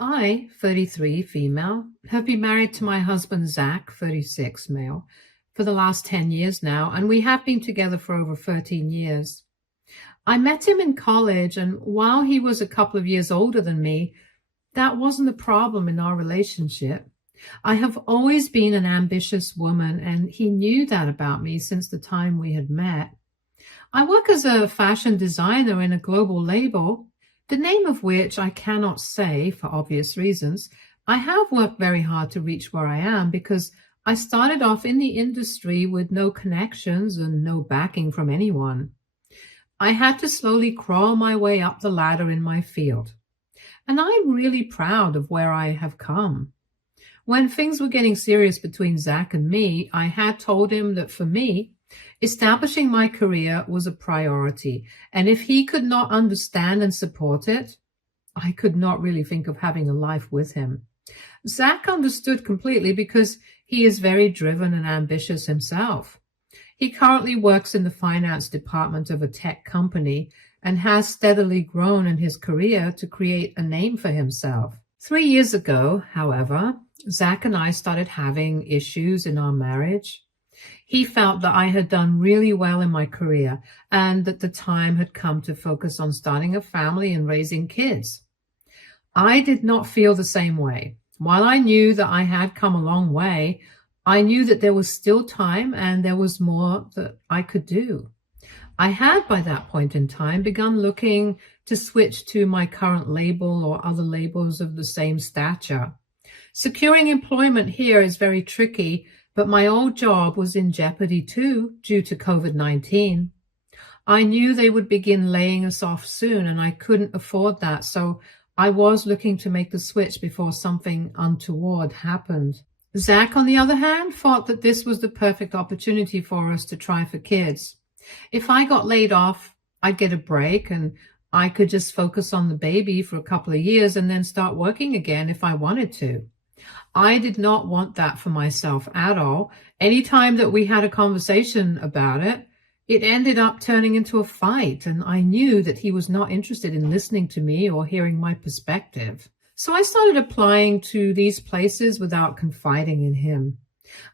I, 33, female, have been married to my husband Zach, 36, male, for the last 10 years now, and we have been together for over 13 years. I met him in college, and while he was a couple of years older than me, that wasn't a problem in our relationship. I have always been an ambitious woman, and he knew that about me since the time we had met. I work as a fashion designer in a global label, the name of which I cannot say for obvious reasons. I have worked very hard to reach where I am because I started off in the industry with no connections and no backing from anyone. I had to slowly crawl my way up the ladder in my field. And I'm really proud of where I have come. When things were getting serious between Zach and me, I had told him that for me, establishing my career was a priority, and if he could not understand and support it, I could not really think of having a life with him. Zach understood completely because he is very driven and ambitious himself. He currently works in the finance department of a tech company and has steadily grown in his career to create a name for himself. 3 years ago, however, Zach and I started having issues in our marriage. He felt that I had done really well in my career and that the time had come to focus on starting a family and raising kids. I did not feel the same way. While I knew that I had come a long way, I knew that there was still time and there was more that I could do. I had, by that point in time, begun looking to switch to my current label or other labels of the same stature. Securing employment here is very tricky, but my old job was in jeopardy too due to COVID-19. I knew they would begin laying us off soon, and I couldn't afford that, so I was looking to make the switch before something untoward happened. Zach, on the other hand, thought that this was the perfect opportunity for us to try for kids. If I got laid off, I'd get a break and I could just focus on the baby for a couple of years and then start working again if I wanted to. I did not want that for myself at all. Anytime that we had a conversation about it, it ended up turning into a fight, and I knew that he was not interested in listening to me or hearing my perspective. So I started applying to these places without confiding in him.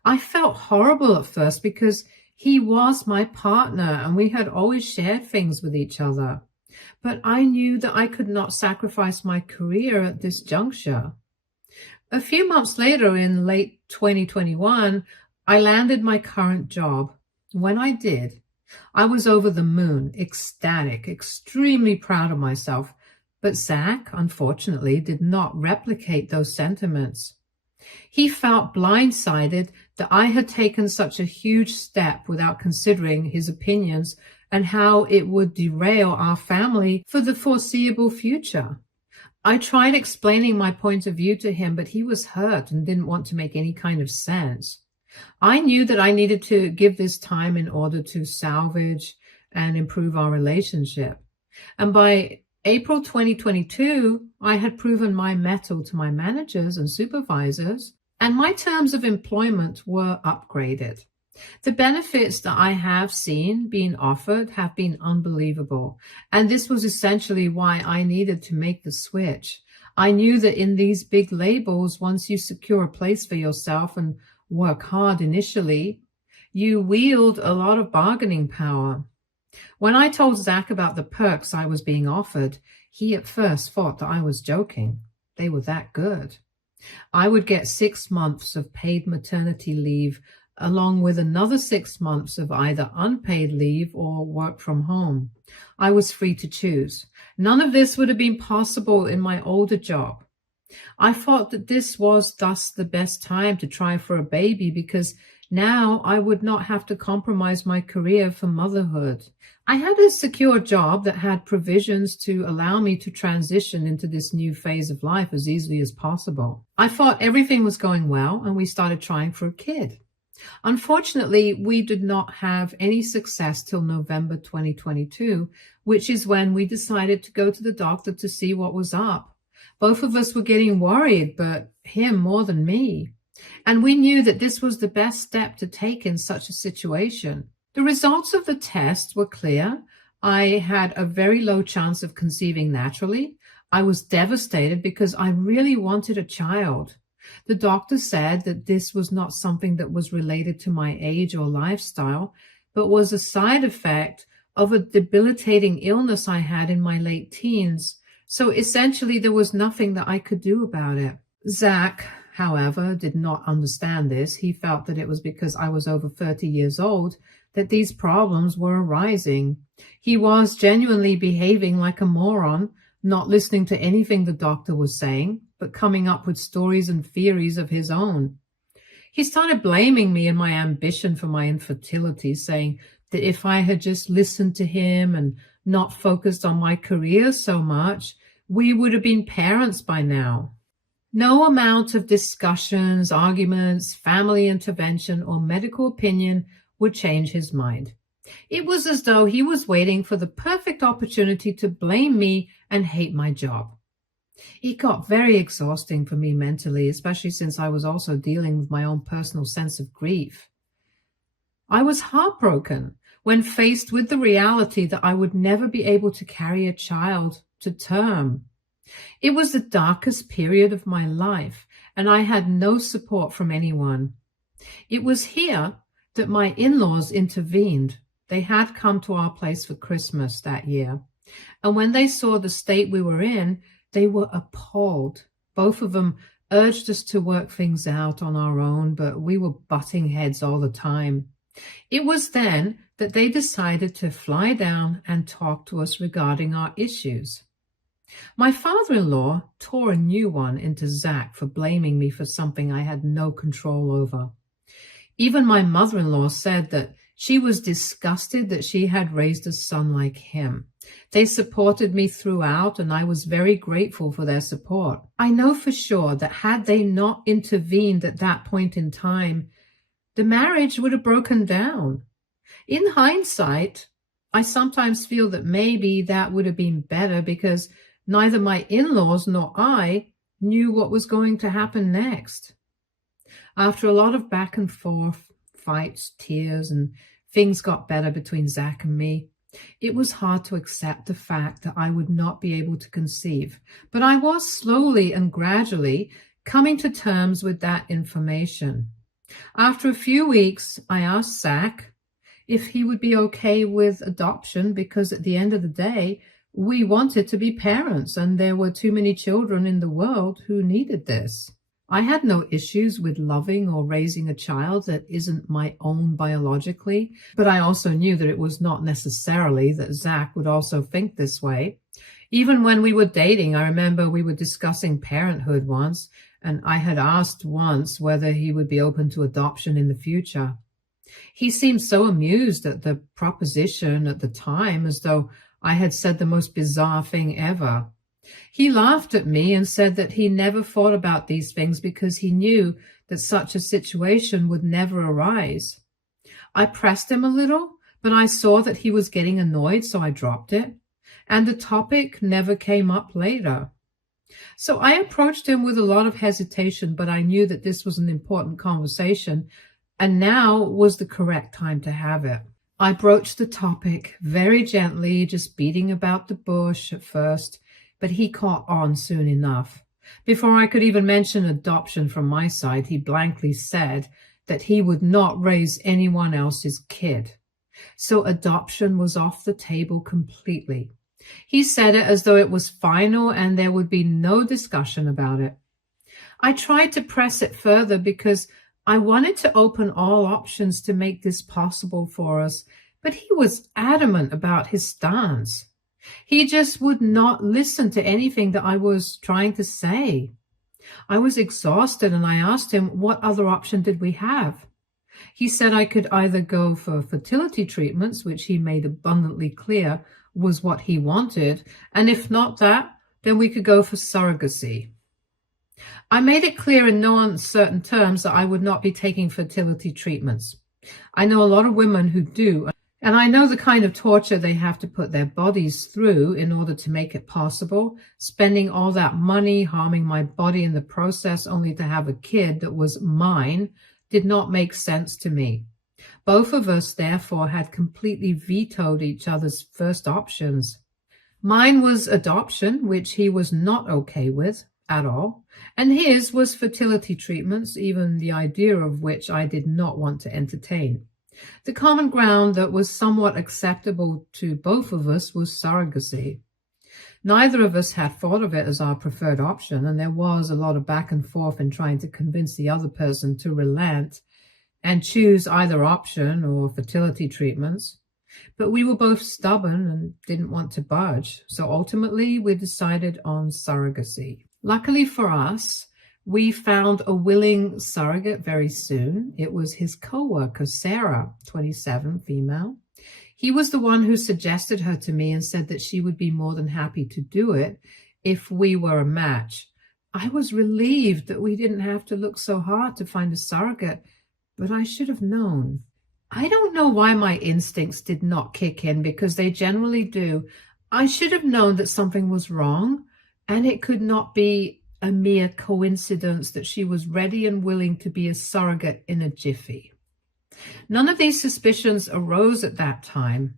I felt horrible at first because he was my partner and we had always shared things with each other. But I knew that I could not sacrifice my career at this juncture. A few months later, in late 2021, I landed my current job. When I did, I was over the moon, ecstatic, extremely proud of myself. But Zach, unfortunately, did not replicate those sentiments. He felt blindsided that I had taken such a huge step without considering his opinions and how it would derail our family for the foreseeable future. I tried explaining my point of view to him, but he was hurt and didn't want to make any kind of sense. I knew that I needed to give this time in order to salvage and improve our relationship. And by April 2022, I had proven my mettle to my managers and supervisors, and my terms of employment were upgraded. The benefits that I have seen being offered have been unbelievable, and this was essentially why I needed to make the switch. I knew that in these big labels, once you secure a place for yourself and work hard initially, you wield a lot of bargaining power. When I told Zach about the perks I was being offered, he at first thought that I was joking. They were that good. I would get 6 months of paid maternity leave, along with another 6 months of either unpaid leave or work from home. I was free to choose. None of this would have been possible in my older job. I thought that this was thus the best time to try for a baby because now I would not have to compromise my career for motherhood. I had a secure job that had provisions to allow me to transition into this new phase of life as easily as possible. I thought everything was going well, and we started trying for a kid. Unfortunately, we did not have any success till November 2022, which is when we decided to go to the doctor to see what was up. Both of us were getting worried, but him more than me. And we knew that this was the best step to take in such a situation. The results of the test were clear. I had a very low chance of conceiving naturally. I was devastated because I really wanted a child. The doctor said that this was not something that was related to my age or lifestyle, but was a side effect of a debilitating illness I had in my late teens. So essentially, there was nothing that I could do about it. Zach, however, did not understand this. He felt that it was because I was over 30 years old that these problems were arising. He was genuinely behaving like a moron, not listening to anything the doctor was saying, but coming up with stories and theories of his own. He started blaming me and my ambition for my infertility, saying that if I had just listened to him and not focused on my career so much, we would have been parents by now. No amount of discussions, arguments, family intervention, or medical opinion would change his mind. It was as though he was waiting for the perfect opportunity to blame me and hate my job. It got very exhausting for me mentally, especially since I was also dealing with my own personal sense of grief. I was heartbroken when faced with the reality that I would never be able to carry a child to term. It was the darkest period of my life, and I had no support from anyone. It was here that my in-laws intervened. They had come to our place for Christmas that year, and when they saw the state we were in, they were appalled. Both of them urged us to work things out on our own, but we were butting heads all the time. It was then that they decided to fly down and talk to us regarding our issues. My father-in-law tore a new one into Zach for blaming me for something I had no control over. Even my mother-in-law said that she was disgusted that she had raised a son like him. They supported me throughout, and I was very grateful for their support. I know for sure that had they not intervened at that point in time, the marriage would have broken down. In hindsight, I sometimes feel that maybe that would have been better because neither my in-laws nor I knew what was going to happen next. After a lot of back and forth, fights, tears, and things got better between Zach and me, it was hard to accept the fact that I would not be able to conceive. But I was slowly and gradually coming to terms with that information. After a few weeks, I asked Zach if he would be okay with adoption because at the end of the day, we wanted to be parents and there were too many children in the world who needed this. I had no issues with loving or raising a child that isn't my own biologically, but I also knew that it was not necessarily that Zach would also think this way. Even when we were dating, I remember we were discussing parenthood once, and I had asked once whether he would be open to adoption in the future. He seemed so amused at the proposition at the time, as though I had said the most bizarre thing ever. He laughed at me and said that he never thought about these things because he knew that such a situation would never arise. I pressed him a little, but I saw that he was getting annoyed, so I dropped it, and the topic never came up later. So I approached him with a lot of hesitation, but I knew that this was an important conversation, and now was the correct time to have it. I broached the topic very gently, just beating about the bush at first, but he caught on soon enough. Before I could even mention adoption from my side, he blankly said that he would not raise anyone else's kid. So adoption was off the table completely. He said it as though it was final and there would be no discussion about it. I tried to press it further because I wanted to open all options to make this possible for us, but he was adamant about his stance. He just would not listen to anything that I was trying to say. I was exhausted and I asked him what other option did we have. He said I could either go for fertility treatments, which he made abundantly clear was what he wanted, and if not that, then we could go for surrogacy. I made it clear in no uncertain terms that I would not be taking fertility treatments. I know a lot of women who do, and I know the kind of torture they have to put their bodies through in order to make it possible. Spending all that money, harming my body in the process only to have a kid that was mine did not make sense to me. Both of us, therefore, had completely vetoed each other's first options. Mine was adoption, which he was not okay with at all, and his was fertility treatments, even the idea of which I did not want to entertain. The common ground that was somewhat acceptable to both of us was surrogacy. Neither of us had thought of it as our preferred option, and there was a lot of back and forth in trying to convince the other person to relent and choose either option or fertility treatments. But we were both stubborn and didn't want to budge, so ultimately we decided on surrogacy. Luckily for us, we found a willing surrogate very soon. It was his co-worker, Sarah, 27, female. He was the one who suggested her to me and said that she would be more than happy to do it if we were a match. I was relieved that we didn't have to look so hard to find a surrogate, but I should have known. I don't know why my instincts did not kick in, because they generally do. I should have known that something was wrong, and it could not be a mere coincidence that she was ready and willing to be a surrogate in a jiffy. None of these suspicions arose at that time.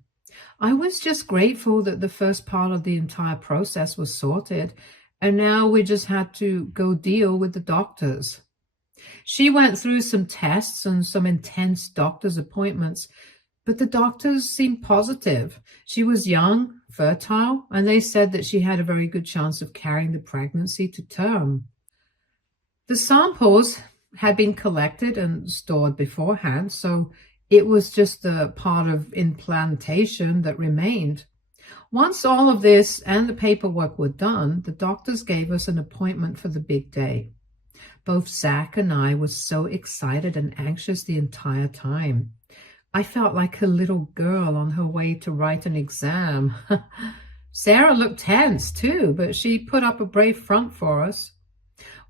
I was just grateful that the first part of the entire process was sorted, and now we just had to go deal with the doctors. She went through some tests and some intense doctor's appointments, but the doctors seemed positive. She was young, fertile, and they said that she had a very good chance of carrying the pregnancy to term. The samples had been collected and stored beforehand, so it was just the part of implantation that remained. Once all of this and the paperwork were done, the doctors gave us an appointment for the big day. Both Zach and I were so excited and anxious the entire time. I felt like a little girl on her way to write an exam. Sarah looked tense too, but she put up a brave front for us.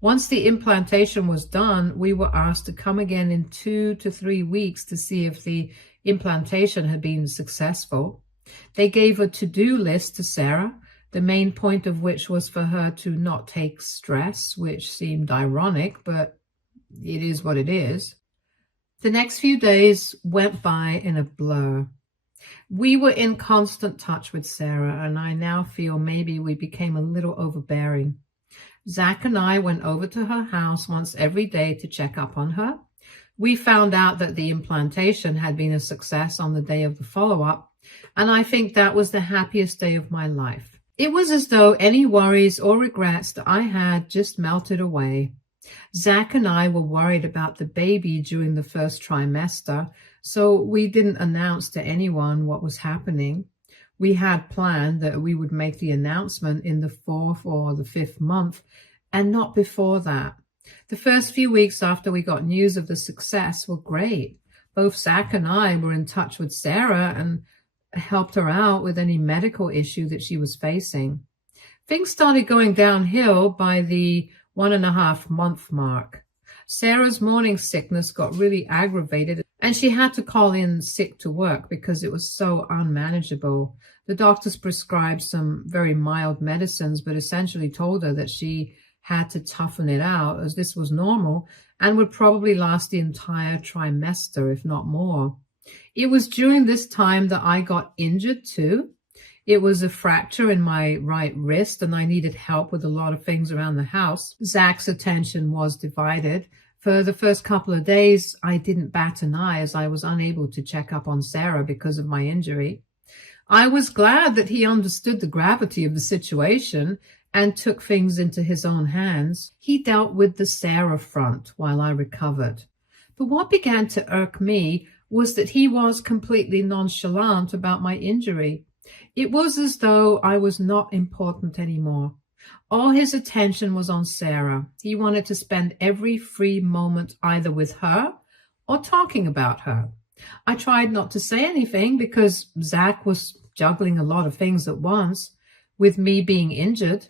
Once the implantation was done, we were asked to come again in 2 to 3 weeks to see if the implantation had been successful. They gave a to-do list to Sarah, the main point of which was for her to not take stress, which seemed ironic, but it is what it is. The next few days went by in a blur. We were in constant touch with Sarah, and I now feel maybe we became a little overbearing. Zach and I went over to her house once every day to check up on her. We found out that the implantation had been a success on the day of the follow-up, and I think that was the happiest day of my life. It was as though any worries or regrets that I had just melted away. Zach and I were worried about the baby during the first trimester, so we didn't announce to anyone what was happening. We had planned that we would make the announcement in the 4th or the 5th month, and not before that. The first few weeks after we got news of the success were great. Both Zach and I were in touch with Sarah and helped her out with any medical issue that she was facing. Things started going downhill by the 1.5 month mark. Sarah's morning sickness got really aggravated, and she had to call in sick to work because it was so unmanageable. The doctors prescribed some very mild medicines, but essentially told her that she had to toughen it out, as this was normal and would probably last the entire trimester, if not more. It was during this time that I got injured too. It was a fracture in my right wrist, and I needed help with a lot of things around the house. Zach's attention was divided. For the first couple of days, I didn't bat an eye, as I was unable to check up on Sarah because of my injury. I was glad that he understood the gravity of the situation and took things into his own hands. He dealt with the Sarah front while I recovered. But what began to irk me was that he was completely nonchalant about my injury. It was as though I was not important anymore. All his attention was on Sarah. He wanted to spend every free moment either with her or talking about her. I tried not to say anything because Zach was juggling a lot of things at once, with me being injured.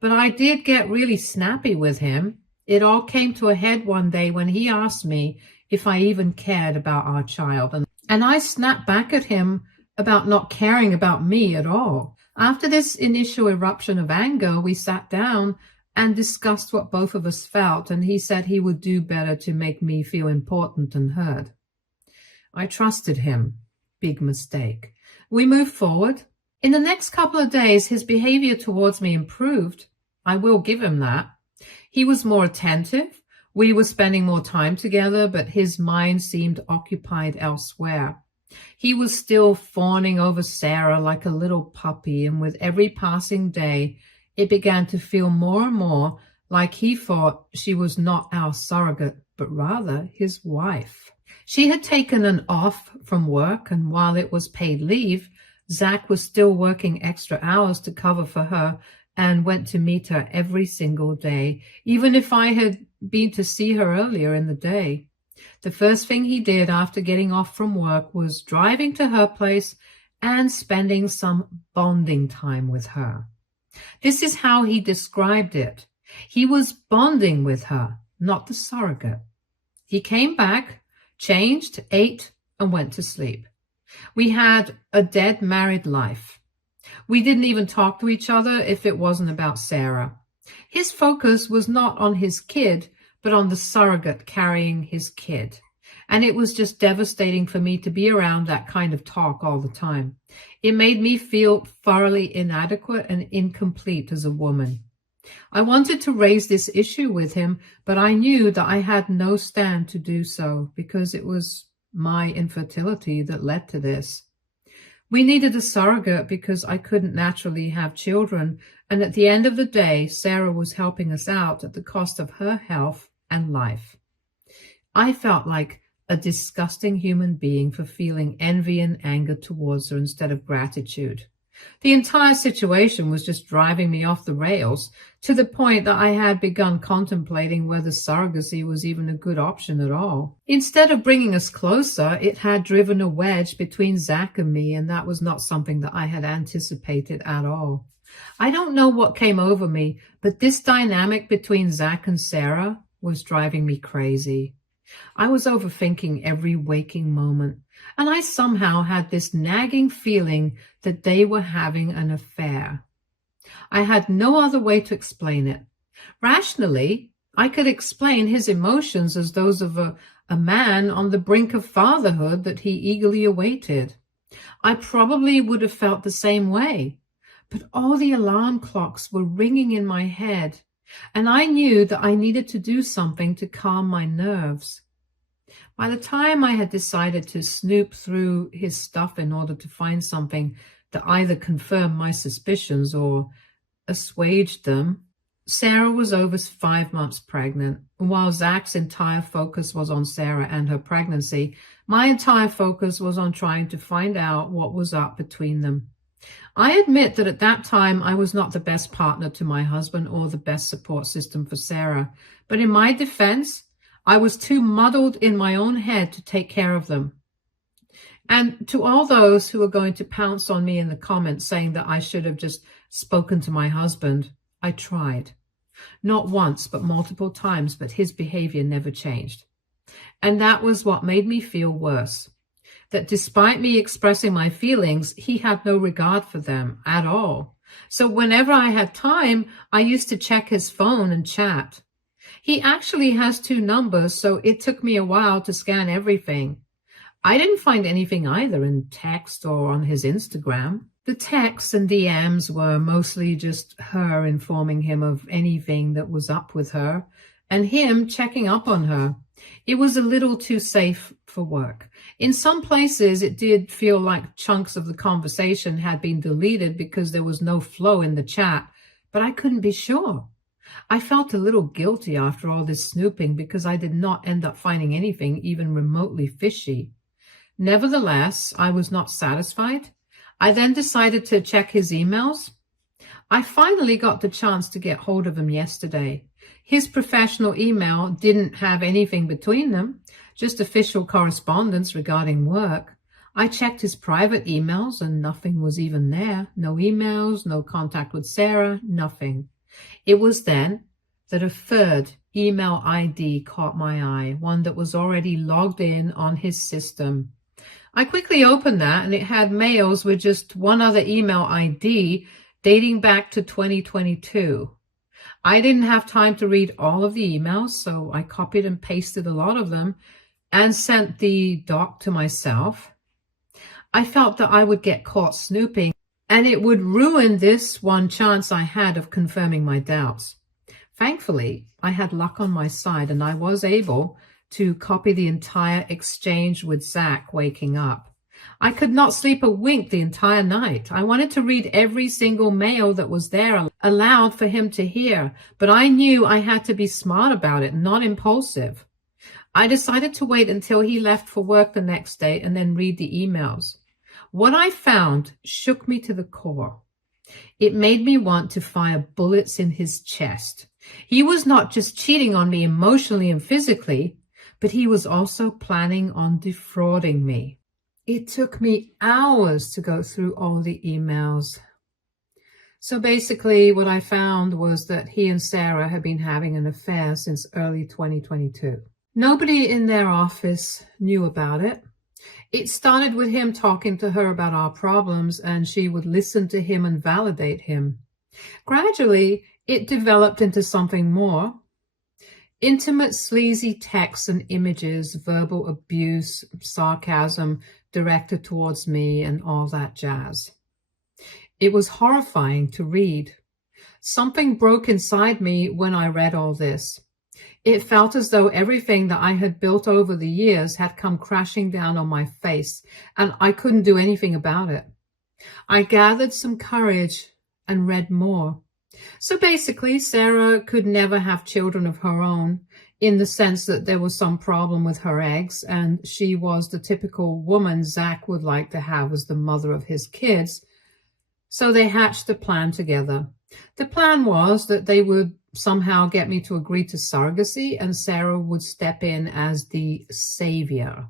But I did get really snappy with him. It all came to a head one day when he asked me if I even cared about our child. And I snapped back at him about not caring about me at all. After this initial eruption of anger, we sat down and discussed what both of us felt, and he said he would do better to make me feel important and heard. I trusted him. Big mistake. We moved forward. In the next couple of days, his behavior towards me improved. I will give him that. He was more attentive. We were spending more time together, but his mind seemed occupied elsewhere. He was still fawning over Sarah like a little puppy, and with every passing day, it began to feel more and more like he thought she was not our surrogate, but rather his wife. She had taken an off from work, and while it was paid leave, Zach was still working extra hours to cover for her and went to meet her every single day, even if I had been to see her earlier in the day. The first thing he did after getting off from work was driving to her place and spending some bonding time with her. This is how he described it. He was bonding with her, not the surrogate. He came back, changed, ate, and went to sleep. We had a dead married life. We didn't even talk to each other if it wasn't about Sarah. His focus was not on his kid, but on the surrogate carrying his kid. And it was just devastating for me to be around that kind of talk all the time. It made me feel thoroughly inadequate and incomplete as a woman. I wanted to raise this issue with him, but I knew that I had no stand to do so because it was my infertility that led to this. We needed a surrogate because I couldn't naturally have children, and at the end of the day, Sarah was helping us out at the cost of her health and life. I felt like a disgusting human being for feeling envy and anger towards her instead of gratitude. The entire situation was just driving me off the rails to the point that I had begun contemplating whether surrogacy was even a good option at all. Instead of bringing us closer, it had driven a wedge between Zach and me, and that was not something that I had anticipated at all. I don't know what came over me, but this dynamic between Zach and Sarah was driving me crazy. I was overthinking every waking moment, and I somehow had this nagging feeling that they were having an affair. I had no other way to explain it. Rationally, I could explain his emotions as those of a man on the brink of fatherhood that he eagerly awaited. I probably would have felt the same way, but all the alarm clocks were ringing in my head, and I knew that I needed to do something to calm my nerves. By the time I had decided to snoop through his stuff in order to find something that either confirmed my suspicions or assuaged them, Sarah was over 5 months pregnant. While Zach's entire focus was on Sarah and her pregnancy, my entire focus was on trying to find out what was up between them. I admit that at that time I was not the best partner to my husband or the best support system for Sarah, but in my defense, I was too muddled in my own head to take care of them. And to all those who are going to pounce on me in the comments saying that I should have just spoken to my husband, I tried. Not once, but multiple times, but his behavior never changed. And that was what made me feel worse. That despite me expressing my feelings, he had no regard for them at all. So whenever I had time, I used to check his phone and chat. He actually has 2 numbers, so it took me a while to scan everything. I didn't find anything either in text or on his Instagram. The texts and DMs were mostly just her informing him of anything that was up with her and him checking up on her. It was a little too safe for work. In some places, it did feel like chunks of the conversation had been deleted because there was no flow in the chat, but I couldn't be sure. I felt a little guilty after all this snooping because I did not end up finding anything even remotely fishy. Nevertheless, I was not satisfied. I then decided to check his emails. I finally got the chance to get hold of him yesterday. His professional email didn't have anything between them, just official correspondence regarding work. I checked his private emails and nothing was even there. No emails, no contact with Sarah, nothing. It was then that a third email ID caught my eye, one that was already logged in on his system. I quickly opened that and it had mails with just one other email ID dating back to 2022. I didn't have time to read all of the emails, so I copied and pasted a lot of them and sent the doc to myself. I felt that I would get caught snooping and it would ruin this one chance I had of confirming my doubts. Thankfully, I had luck on my side, and I was able to copy the entire exchange with Zach waking up. I could not sleep a wink the entire night. I wanted to read every single mail that was there aloud for him to hear, but I knew I had to be smart about it, not impulsive. I decided to wait until he left for work the next day and then read the emails. What I found shook me to the core. It made me want to fire bullets in his chest. He was not just cheating on me emotionally and physically, but he was also planning on defrauding me. It took me hours to go through all the emails. So basically what I found was that he and Sarah had been having an affair since early 2022. Nobody in their office knew about it. It started with him talking to her about our problems, and she would listen to him and validate him. Gradually, it developed into something more. Intimate, sleazy texts and images, verbal abuse, sarcasm directed towards me, and all that jazz. It was horrifying to read. Something broke inside me when I read all this. It felt as though everything that I had built over the years had come crashing down on my face, and I couldn't do anything about it. I gathered some courage and read more. So basically, Sarah could never have children of her own, in the sense that there was some problem with her eggs, and she was the typical woman Zach would like to have as the mother of his kids. So they hatched a plan together. The plan was that they would somehow get me to agree to surrogacy, and Sarah would step in as the savior.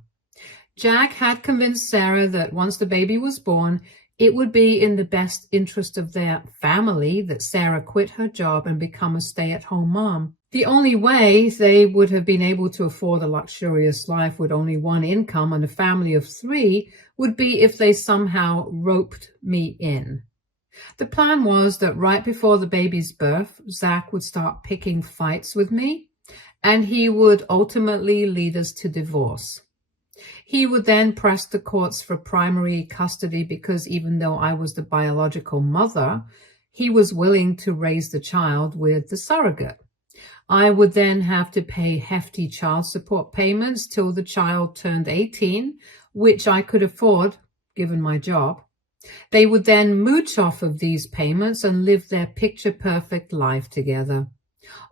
Jack had convinced Sarah that once the baby was born, it would be in the best interest of their family that Sarah quit her job and become a stay-at-home mom. The only way they would have been able to afford a luxurious life with only one income and a family of 3 would be if they somehow roped me in. The plan was that right before the baby's birth, Zach would start picking fights with me, and he would ultimately lead us to divorce. He would then press the courts for primary custody because even though I was the biological mother, he was willing to raise the child with the surrogate. I would then have to pay hefty child support payments till the child turned 18, which I could afford given my job. They would then mooch off of these payments and live their picture-perfect life together.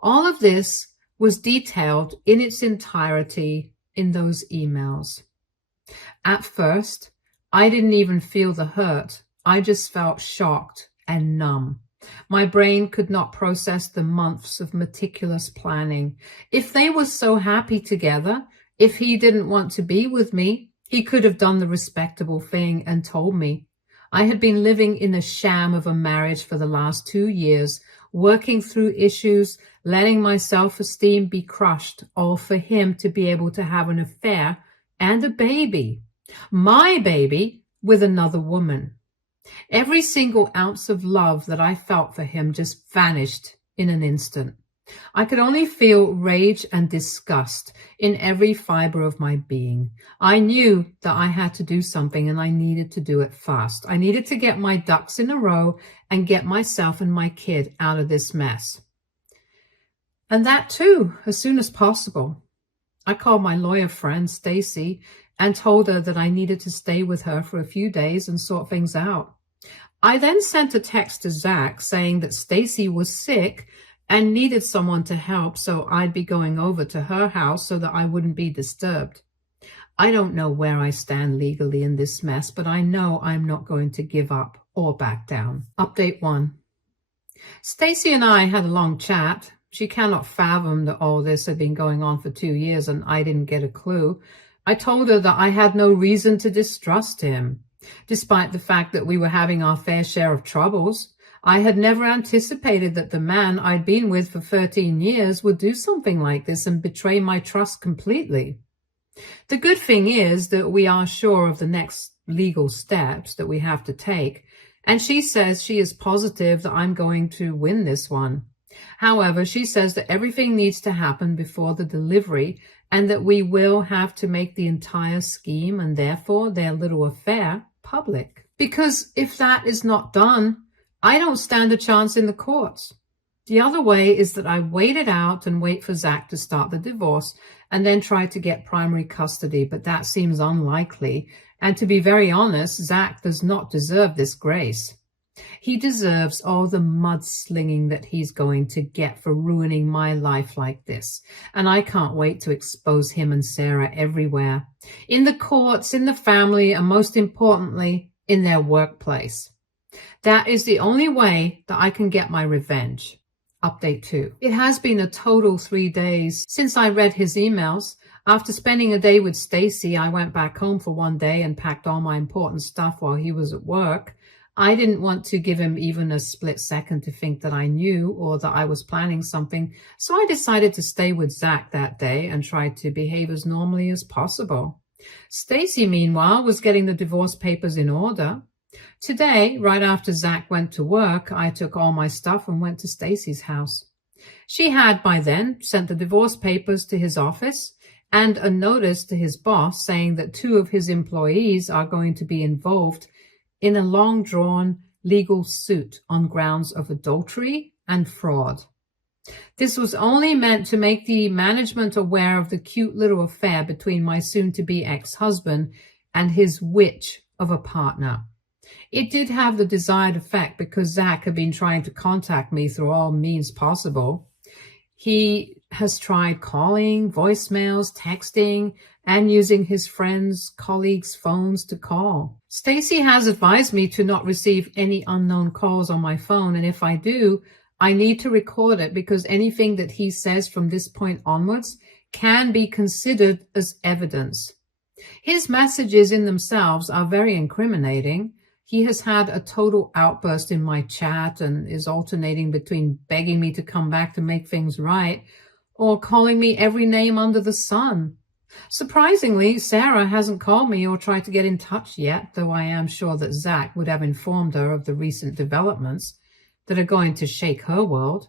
All of this was detailed in its entirety in those emails. At first, I didn't even feel the hurt. I just felt shocked and numb. My brain could not process the months of meticulous planning. If they were so happy together, if he didn't want to be with me, he could have done the respectable thing and told me. I had been living in a sham of a marriage for the last 2 years, working through issues, letting my self-esteem be crushed, all for him to be able to have an affair and a baby. My baby with another woman. Every single ounce of love that I felt for him just vanished in an instant. I could only feel rage and disgust in every fiber of my being. I knew that I had to do something, and I needed to do it fast. I needed to get my ducks in a row and get myself and my kid out of this mess. And that too, as soon as possible. I called my lawyer friend, Stacy, and told her that I needed to stay with her for a few days and sort things out. I then sent a text to Zach saying that Stacy was sick and needed someone to help, so I'd be going over to her house so that I wouldn't be disturbed. I don't know where I stand legally in this mess, but I know I'm not going to give up or back down. Update 1. Stacy and I had a long chat. She cannot fathom that all this had been going on for 2 years and I didn't get a clue. I told her that I had no reason to distrust him. Despite the fact that we were having our fair share of troubles, I had never anticipated that the man I'd been with for 13 years would do something like this and betray my trust completely. The good thing is that we are sure of the next legal steps that we have to take, and she says she is positive that I'm going to win this one. However, she says that everything needs to happen before the delivery and that we will have to make the entire scheme and therefore their little affair public. Because if that is not done, I don't stand a chance in the courts. The other way is that I wait it out and wait for Zach to start the divorce and then try to get primary custody, but that seems unlikely. And to be very honest, Zach does not deserve this grace. He deserves all the mudslinging that he's going to get for ruining my life like this. And I can't wait to expose him and Sarah everywhere. In the courts, in the family, and most importantly, in their workplace. That is the only way that I can get my revenge. Update 2. It has been a total 3 days since I read his emails. After spending a day with Stacy, I went back home for 1 day and packed all my important stuff while he was at work. I didn't want to give him even a split second to think that I knew or that I was planning something, so I decided to stay with Zach that day and try to behave as normally as possible. Stacy, meanwhile, was getting the divorce papers in order. Today, right after Zach went to work, I took all my stuff and went to Stacy's house. She had by then sent the divorce papers to his office and a notice to his boss saying that 2 of his employees are going to be involved in a long-drawn legal suit on grounds of adultery and fraud. This was only meant to make the management aware of the cute little affair between my soon-to-be ex-husband and his witch of a partner. It did have the desired effect because Zach had been trying to contact me through all means possible. He has tried calling, voicemails, texting, and using his friends' colleagues' phones to call. Stacy has advised me to not receive any unknown calls on my phone, and if I do, I need to record it because anything that he says from this point onwards can be considered as evidence. His messages in themselves are very incriminating. He has had a total outburst in my chat and is alternating between begging me to come back to make things right or calling me every name under the sun. Surprisingly, Sarah hasn't called me or tried to get in touch yet, though I am sure that Zach would have informed her of the recent developments that are going to shake her world.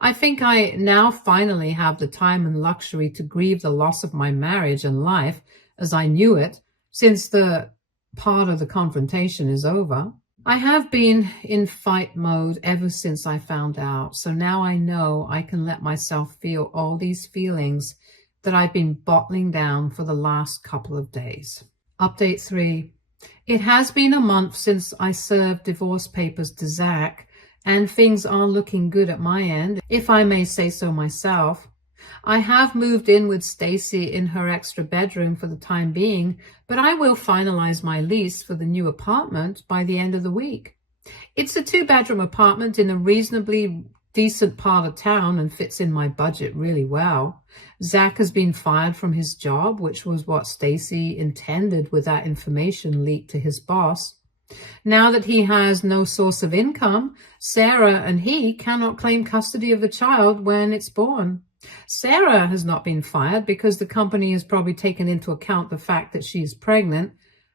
I think I now finally have the time and luxury to grieve the loss of my marriage and life as I knew it, since the part of the confrontation is over. I have been in fight mode ever since I found out, so now I know I can let myself feel all these feelings that I've been bottling down for the last couple of days. Update 3. It has been a month since I served divorce papers to Zach, and things are looking good at my end, if I may say so myself. I have moved in with Stacy in her extra bedroom for the time being, but I will finalize my lease for the new apartment by the end of the week. It's a 2-bedroom apartment in a reasonably decent part of town and fits in my budget really well. Zach has been fired from his job, which was what Stacy intended with that information leaked to his boss. Now that he has no source of income, Sarah and he cannot claim custody of the child when it's born. Sarah has not been fired because the company has probably taken into account the fact that she is pregnant,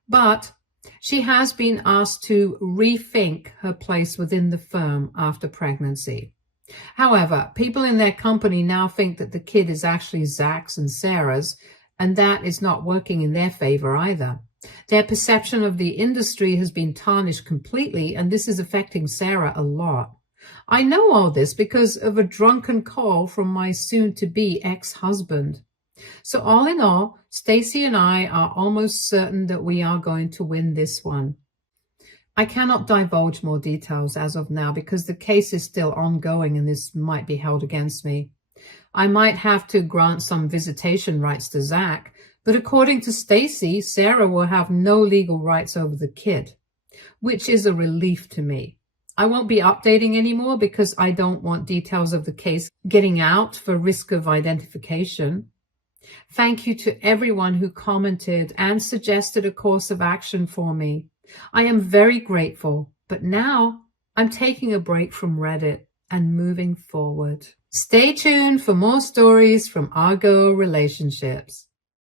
but she has been asked to rethink her place within the firm after pregnancy. However, people in their company now think that the kid is actually Zach's and Sarah's, and that is not working in their favor either. Their perception of the industry has been tarnished completely, and this is affecting Sarah a lot. I know all this because of a drunken call from my soon-to-be ex-husband. So all in all, Stacy and I are almost certain that we are going to win this one. I cannot divulge more details as of now because the case is still ongoing and this might be held against me. I might have to grant some visitation rights to Zach, but according to Stacy, Sarah will have no legal rights over the kid, which is a relief to me. I won't be updating anymore because I don't want details of the case getting out for risk of identification. Thank you to everyone who commented and suggested a course of action for me. I am very grateful, but now I'm taking a break from Reddit and moving forward. Stay tuned for more stories from our girl relationships.